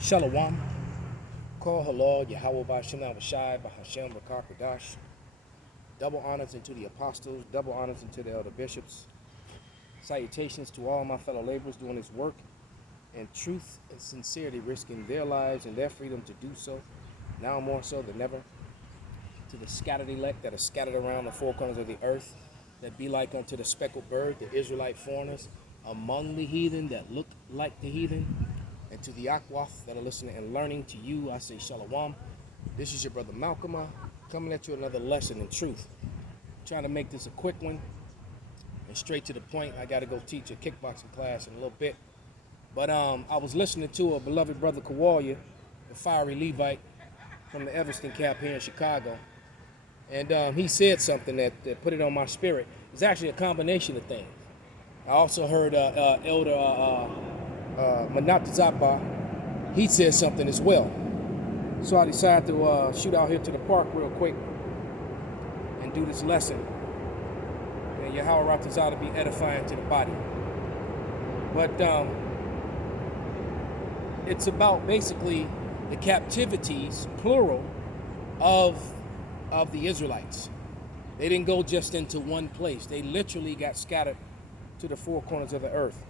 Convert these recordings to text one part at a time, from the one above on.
Shalom. Call halal Yahweh Ba'Shem Shai Bahashem Rakar Kadash. Double honors unto the apostles, double honors unto the elder bishops. Salutations to all my fellow laborers doing this work in truth and sincerity, risking their lives and their freedom to do so, now more so than ever. To the scattered elect that are scattered around the four corners of the earth, that be like unto the speckled bird, the Israelite foreigners among the heathen that look like the heathen. And to the Akwath that are listening and learning, to you I say Shalom. This is your brother Malcolm, coming at you another lesson in truth. Trying to make this a quick one and straight to the point. I got to go teach a kickboxing class in a little bit. But I was listening to a beloved brother Kawalya, the fiery Levite from the Evanston Cap here in Chicago. And he said something that put it on my spirit. It's actually a combination of things. I also heard Elder Manat Zappa, he said something as well. So I decided to shoot out here to the park real quick and do this lesson. And Yahweh Ratazah to be edifying to the body. But it's about basically the captivities, plural, of the Israelites. They didn't go just into one place. They literally got scattered to the four corners of the earth.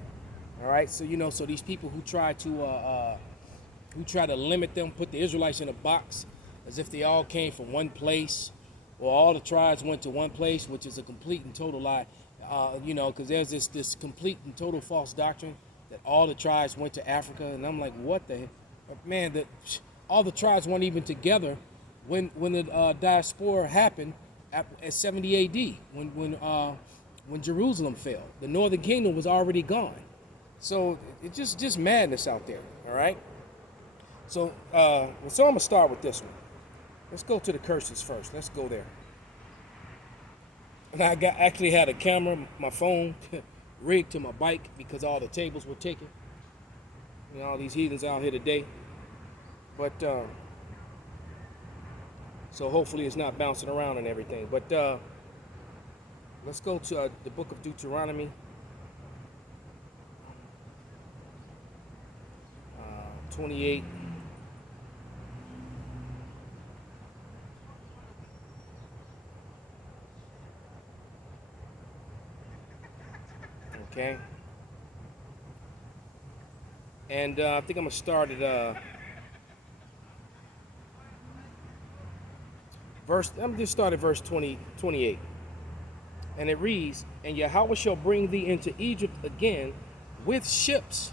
All right, so so these people who try to limit them, put the Israelites in a box as if they all came from one place, or all the tribes went to one place, which is a complete and total lie. Because there's this complete and total false doctrine that all the tribes went to Africa, and I'm like, what the heck? Man, that all the tribes weren't even together when the diaspora happened at 70 A.D. when Jerusalem fell. The northern kingdom was already gone. So it's just madness out there, all right? So I'm gonna start with this one. Let's go to the curses first. Let's go there. And I actually had a camera, my phone rigged to my bike because all the tables were taken. All these heathens out here today. But so hopefully it's not bouncing around and everything. But let's go to the book of Deuteronomy. 28. Okay. And I think I'm going to start at verse 28. And it reads, "And Yahweh shall bring thee into Egypt again with ships,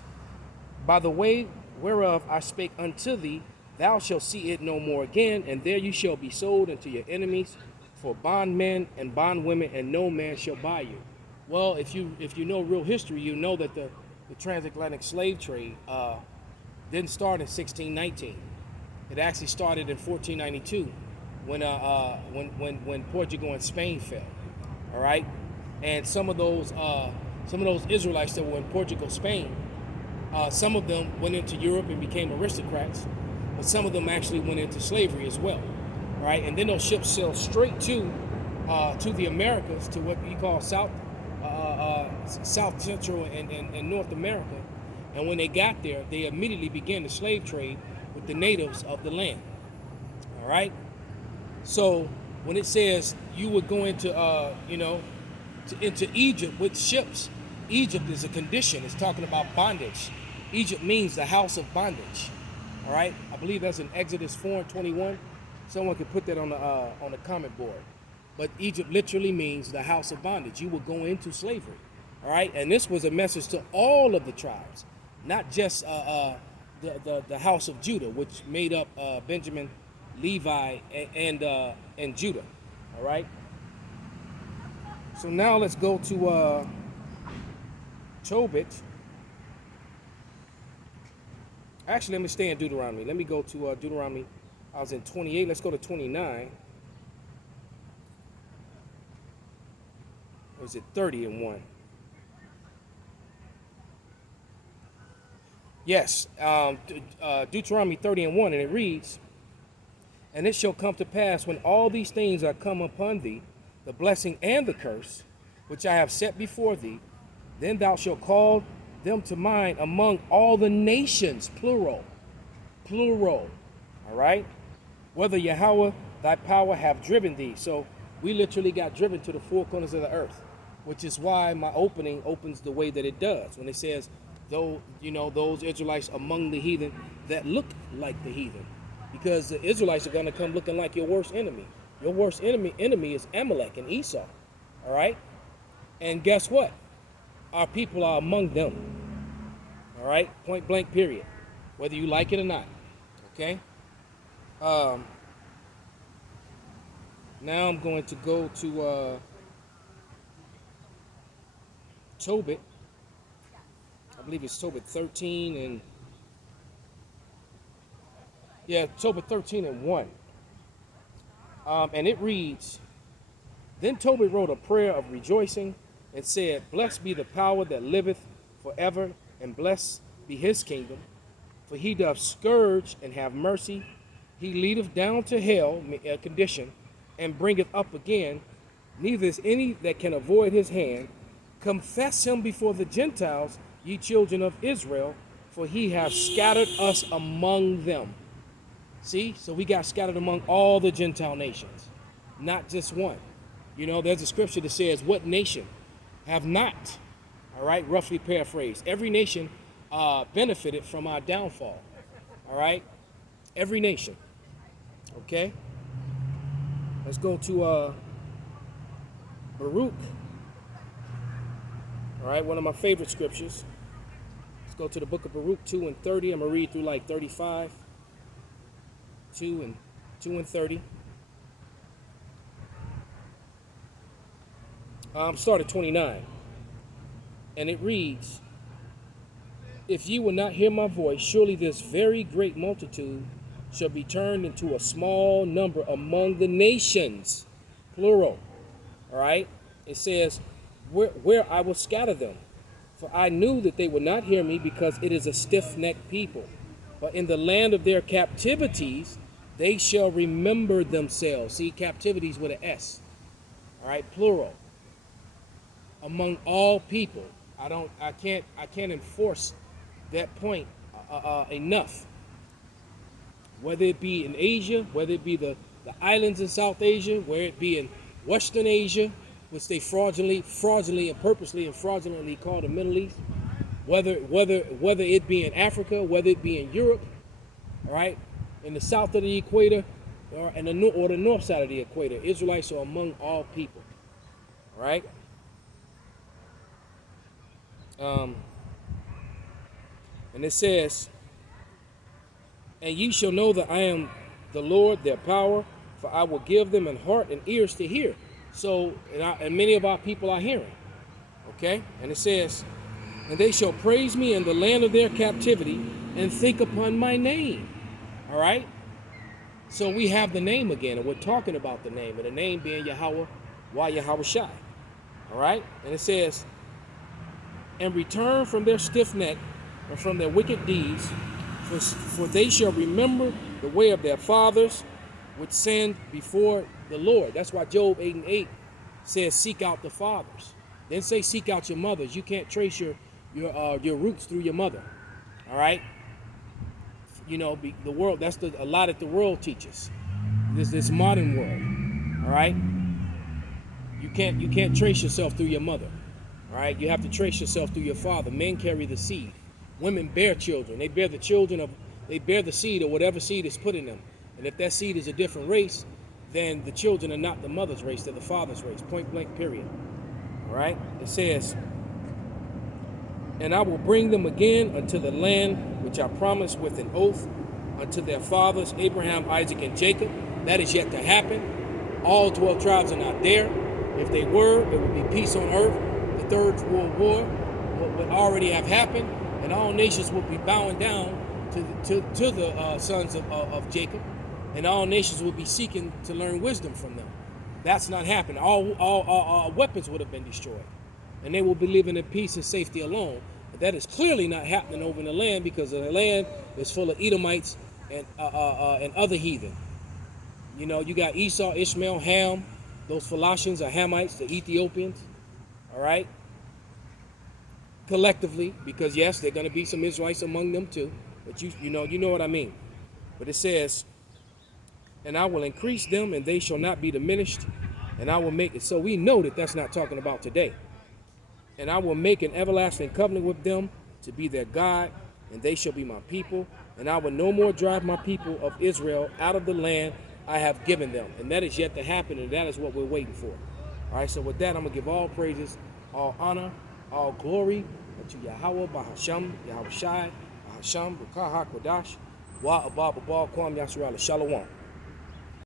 by the way whereof I spake unto thee, thou shalt see it no more again, and there you shall be sold unto your enemies for bondmen and bondwomen, and no man shall buy you." Well, if you know real history, you know that the transatlantic slave trade didn't start in 1619. It actually started in 1492 when Portugal and Spain fell. All right, and some of those Israelites that were in Portugal, Spain. Some of them went into Europe and became aristocrats, but some of them actually went into slavery as well, right? And then those ships sailed straight to the Americas, to what we call South Central and North America. And when they got there, they immediately began the slave trade with the natives of the land. All right. So when it says you would go into into Egypt with ships, Egypt is a condition. It's talking about bondage. Egypt means the house of bondage. All right, I believe that's in Exodus 4:21. Someone could put that on the comment board. But Egypt literally means the house of bondage. You will go into slavery. All right, and this was a message to all of the tribes, not just the house of Judah, which made up Benjamin, Levi, and Judah. All right. So now let's go to Tobit. Actually, let me stay in Deuteronomy. Let me go to Deuteronomy. I was in 28. Let's go to 29. Or is it 30:1? Yes, Deuteronomy 30:1, and it reads, "And it shall come to pass when all these things are come upon thee, the blessing and the curse, which I have set before thee, then thou shalt call them to mind among all the nations," plural, plural. All right? Whether Yahweh, thy power have driven thee. So we literally got driven to the four corners of the earth, which is why my opening opens the way that it does. When it says, though, those Israelites among the heathen that look like the heathen. Because the Israelites are going to come looking like your worst enemy. Your worst enemy is Amalek and Esau. All right? And guess what? Our people are among them. All right? Point blank, period. Whether you like it or not. Okay? Now I'm going to go to Tobit. I believe it's Tobit 13 and... Yeah, Tobit 13 and 1. And it reads, Then Tobit wrote a prayer of rejoicing and said, Blessed be the power that liveth forever, and blessed be his kingdom. For he doth scourge and have mercy. He leadeth down to hell, condition, and bringeth up again. Neither is any that can avoid his hand. Confess him before the Gentiles, ye children of Israel, for he hath scattered us among them. See, so we got scattered among all the Gentile nations, not just one. There's a scripture that says, what nation have not, all right, roughly paraphrased, every nation benefited from our downfall, all right, every nation, okay. Let's go to Baruch, all right, one of my favorite scriptures. Let's go to the book of Baruch 2 and 30. I'm going to read through like 35. 2 and 30. Start at 29. And it reads, If ye will not hear my voice, surely this very great multitude shall be turned into a small number among the nations. Plural. All right? It says, where I will scatter them. For I knew that they would not hear me, because it is a stiff-necked people. But in the land of their captivities, they shall remember themselves. See, captivities with an S. All right, plural. Among all people. I can't enforce that point enough. Whether it be in Asia, whether it be the islands in South Asia, whether it be in Western Asia, which they fraudulently and purposely and fraudulently call the Middle East, whether it be in Africa, whether it be in Europe, all right, in the south of the equator, or the north side of the equator, Israelites are among all people, all right. And it says, And ye shall know that I am the Lord, their power, for I will give them an heart and ears to hear. So, and many of our people are hearing, okay. And it says, And they shall praise me in the land of their captivity, and think upon my name. All right? So we have the name again, and we're talking about the name, and the name being Yahweh, Yahweh Shai. All right? And it says, And return from their stiff neck and from their wicked deeds, for they shall remember the way of their fathers, which sinned before the Lord. That's why Job 8 and 8 says, Seek out the fathers. Then say, seek out your mothers. You can't trace your roots through your mother. All right? The world, that's a lot that the world teaches. This modern world. All right? You can't trace yourself through your mother. All right? You have to trace yourself through your father. Men carry the seed. Women bear children. They bear the seed of whatever seed is put in them. And if that seed is a different race, then the children are not the mother's race, they're the father's race. Point blank, period. All right? It says, And I will bring them again unto the land which I promised with an oath unto their fathers, Abraham, Isaac, and Jacob. That is yet to happen. All 12 tribes are not there. If they were, it would be peace on earth. The Third World War would already have happened, and all nations would be bowing down to the sons of Jacob, and all nations would be seeking to learn wisdom from them. That's not happening. All weapons would have been destroyed, and they will be living in peace and safety alone. But that is clearly not happening over in the land, because the land is full of Edomites and other heathen. You got Esau, Ishmael, Ham. Those Philistines are Hamites, the Ethiopians. All right. Collectively, because yes, there are going to be some Israelites among them too. But you know what I mean. But it says, and I will increase them, and they shall not be diminished, and I will make it. So we know that that's not talking about today. And I will make an everlasting covenant with them to be their God, and they shall be my people. And I will no more drive my people of Israel out of the land I have given them. And that is yet to happen, and that is what we're waiting for. All right, so with that, I'm going to give all praises, all honor, all glory unto Yahweh, Bahasham, Yahweh Shai, Bahasham, Bukah HaKodash, Wa Abba Babal, Kwam Yasharala, Shalom.